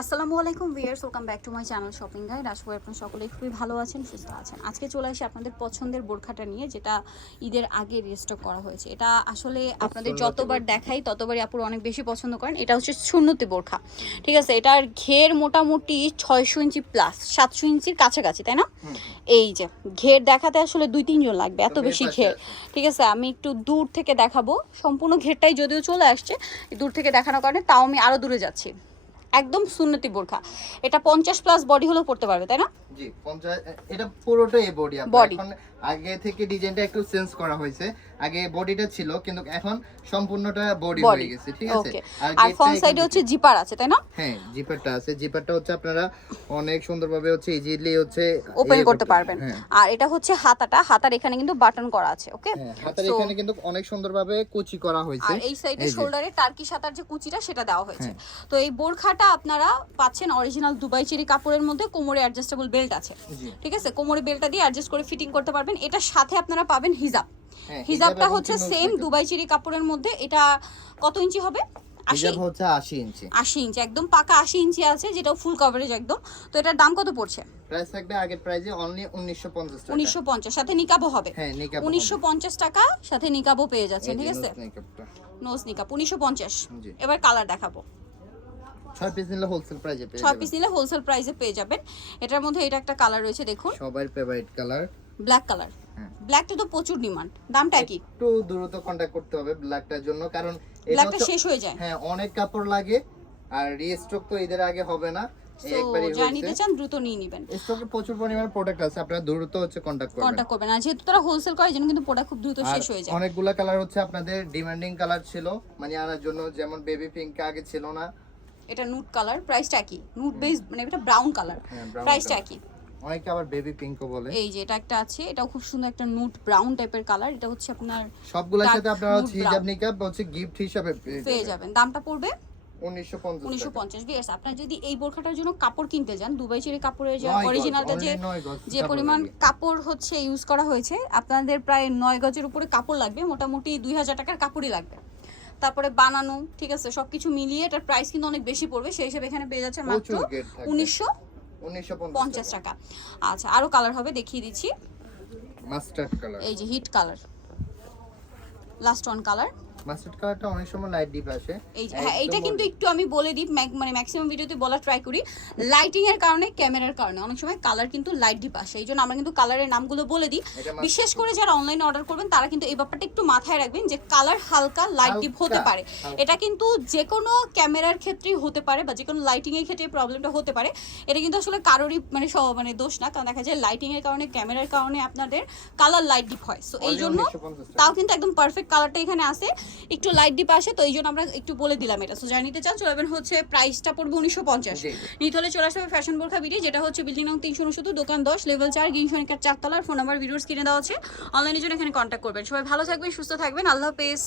আসসালামু আলাইকুম viewers welcome back to my channel shopping guide. আশা করি আপনারা সকলেই খুবই ভালো আছেন সুস্থ আছেন। আজকে চলে আসি আপনাদের পছন্দের বোরখাটা নিয়ে যেটা ঈদের আগে রিস্টক করা হয়েছে। এটা আসলে আপনাদের যতবার দেখাই ততবারই আপুর অনেক বেশি পছন্দ করেন। এটা হচ্ছে সুন্নতি বোরখা। ঠিক আছে এটার ঘের মোটামুটি ছয়শো ইঞ্চি প্লাস সাতশো ইঞ্চির কাছাকাছি তাই না? এই যে ঘের দেখাতে আসলে দুই তিনজন লাগবে এত বেশি ঘের। ঠিক আছে আমি একটু দূর থেকে দেখাবো। সম্পূর্ণ ঘেরটাই যদিও চলে আসছে দূর থেকে দেখানোর কারণে তাও আমি আরও দূরে যাচ্ছি। একদম সুন্নতি বোরখা। এটা পঞ্চাশ প্লাস বডি হলেও পড়তে পারবে তাই না? জি পঞ্চাশ এটা পুরোটাই বডি আগে থেকে ডিজাইনটা একটু চেঞ্জ করা হয়েছে। আগে বডিটা ছিল কিন্তু এখন সম্পূর্ণটা বডি হয়ে গেছে ঠিক আছে? আর ফ্রন্ট সাইডে হচ্ছে জিপার আছে তাই না? হ্যাঁ জিপারটা আছে। জিপারটা হচ্ছে আপনারা অনেক সুন্দরভাবে হচ্ছে ইজিলি হচ্ছে ওপেন করতে পারবেন। হ্যাঁ। আর এটা হচ্ছে হাতাটা। হাতার এখানে কিন্তু বাটন করা আছে ওকে হ্যাঁ হাতের এখানে কিন্তু অনেক সুন্দরভাবে কুচি করা হয়েছে। আর এই সাইডে। শোল্ডারে টার্কি সাতার যে কুচিটা সেটা দেওয়া হয়েছে। হ্যাঁ। তো এই বোরখাটা আপনারা পাচ্ছেন অরিজিনাল দুবাই চেরি কাপড়ের মধ্যে কোমরে অ্যাডজাস্টেবল বেল্ট আছে। ঠিক আছে? কোমরে বেল্টটা দিয়ে অ্যাডজাস্ট করে ফিটিং করতে পারবেন। এটার সাথে আপনারা পাবেন হিজাব হ্যাঁ হিজাবটা হচ্ছে সেম দুবাই চেরি কাপড়ের মধ্যে। এটা কত ইঞ্চি হবে? আশি। হিজাব হচ্ছে 80 ইঞ্চি। একদম পাকা আশি ইঞ্চি আছে যেটা ফুল কভারেজ একদম। তো এটার দাম কত পড়ছে? প্রাইস থাকবে আগের প্রাইসে অনলি 1950 টাকা। উনিশশো পঞ্চাশ সাথে নিকাবও হবে। হ্যাঁ নিকাব টাকা সাথে নিকাবও পেয়ে যাচ্ছেন ঠিক আছে? নোজ নিকাব এবার কালার দেখাবো। ছয় পিস নিলে হোলসেল প্রাইসে পেয়ে ছয় পিস নিলে হোলসেল প্রাইসে পেয়ে যাবেন। এটার মধ্যে এটা একটা কালার রয়েছে দেখুন। সবার ফেভারিট কালার ব্ল্যাক কালার হ্যাঁ। ব্ল্যাকটা তো প্রচুর ডিমান্ড দামটা কি? একটু দ্রুত কন্টাক্ট করতে হবে ব্ল্যাকটার জন্য কারণ ব্ল্যাকটা শেষ হয়ে যায়। হ্যাঁ অনেক কাপড় লাগে আর রিস্টক তো ঈদের আগে হবে না। এই তো একবারই যা হয়েছে। নিতে চান দ্রুত নিয়ে নেবেন। স্টকে প্রচুর পরিমাণে প্রোডাক্ট আছে আপনারা দ্রুত হচ্ছে কন্টাক্ট করবেন। কন্ট্যাক্ট করবেন। আর যেহেতু তারা হোলসেল করে কিন্তু প্রোডাক্ট খুব দ্রুত শেষ হয়ে যায়। অনেকগুলা কালার হচ্ছে আপনাদের ডিমান্ডিং কালার ছিল মানে আনার জন্য যেমন বেবি পিঙ্ক আগে ছিল না এটা নুট কালার প্রাইসটা কি নুট বেস মানে এটা ব্রাউন কালার প্রাইসটা। কি অনেকে আবার বেবি পিঙ্কও বলে। এই যে এটা একটা আছে এটাও খুব সুন্দর একটা নুট ব্রাউন টাইপের কালার এটা হচ্ছে আপনার সবগুলোর সাথে আপনারা হচ্ছে হিজাব নিকাব হচ্ছে গিফট হিসাবে পেয়ে যাবেন। দামটা পড়বে? উনিশশো পঞ্চাশ বিয়ার্স আপনার যদি এই বোরখাটার জন্য কাপড় কিনতে যান দুবাই চেরি কাপড়ের যে নয় অরিজিনালটা যে যে পরিমাণ কাপড় হচ্ছে ইউজ করা হয়েছে আপনাদের প্রায় নয় গজের উপরে কাপড় লাগবে মোটামুটি দুই হাজার টাকার কাপড়ই লাগবে। তারপরে বানানো ঠিক আছে সবকিছু মিলিয়ে এটার প্রাইস কিন্তু অনেক বেশি পড়বে সেই হিসেবে এখানে পেয়ে যাচ্ছে মাত্র উনিশশো উনিশশো পঞ্চাশ টাকা। আচ্ছা আরও কালার হবে দেখিয়ে দিচ্ছি। মাস্টার্ড কালার এই যে hit colour last one colour mustard কালারটা অনেক সময় লাইট ডিপ আসে। এই হ্যাঁ এইটা কিন্তু একটু আমি বলে দিই মানে ম্যাক্সিমাম ভিডিওতে বলা ট্রাই করি। লাইটিং এর কারণে ক্যামেরার কারণে। অনেক সময় কালার কিন্তু লাইট ডিপ আসে। এই জন্য আমরা কিন্তু কালারের নামগুলো বলে দিই। বিশেষ করে যারা অনলাইনে অর্ডার করবেন তারা কিন্তু এই ব্যাপারটা একটু মাথায় রাখবেন যে কালার হালকা লাইট ডিপ হতে পারে। এটা কিন্তু যে কোনো ক্যামেরার ক্ষেত্রেই হতে পারে বা যে কোনো লাইটিং এর ক্ষেত্রে প্রবলেমটা হতে পারে। এটা কিন্তু আসলে কারোরই মানে মানে দোষ না। কারণ দেখা যায় লাইটিং এর কারণে ক্যামেরার কারণে আপনাদের কালার লাইট ডিপ হয়। সো এই জন্য তাও কিন্তু একদম পারফেক্ট কালারটা এখানে আসে। একটু লাইট ডিপ আসে তো এই জন্য আমরা একটু বলে দিলাম এটা। সো যারা নিতে চান চলে যাবেন হচ্ছে প্রাইসটা পড়বে উনিশশো পঞ্চাশ। নিতে হলে চলে আসবে ফ্যাশন বোরখা বিডি যেটা হচ্ছে বিল্ডিং নং তিনশো উনসত্তর দোকান দশ লেভেল চার গিনশনিকার চারতলার ফোন নাম্বার ভিডিওস কিনে দেওয়া হচ্ছে অনলাইনের জন্য এখানে কন্ট্যাক্ট করবেন। সবাই ভালো থাকবেন সুস্থ থাকবেন। আল্লাহ হাফেজ।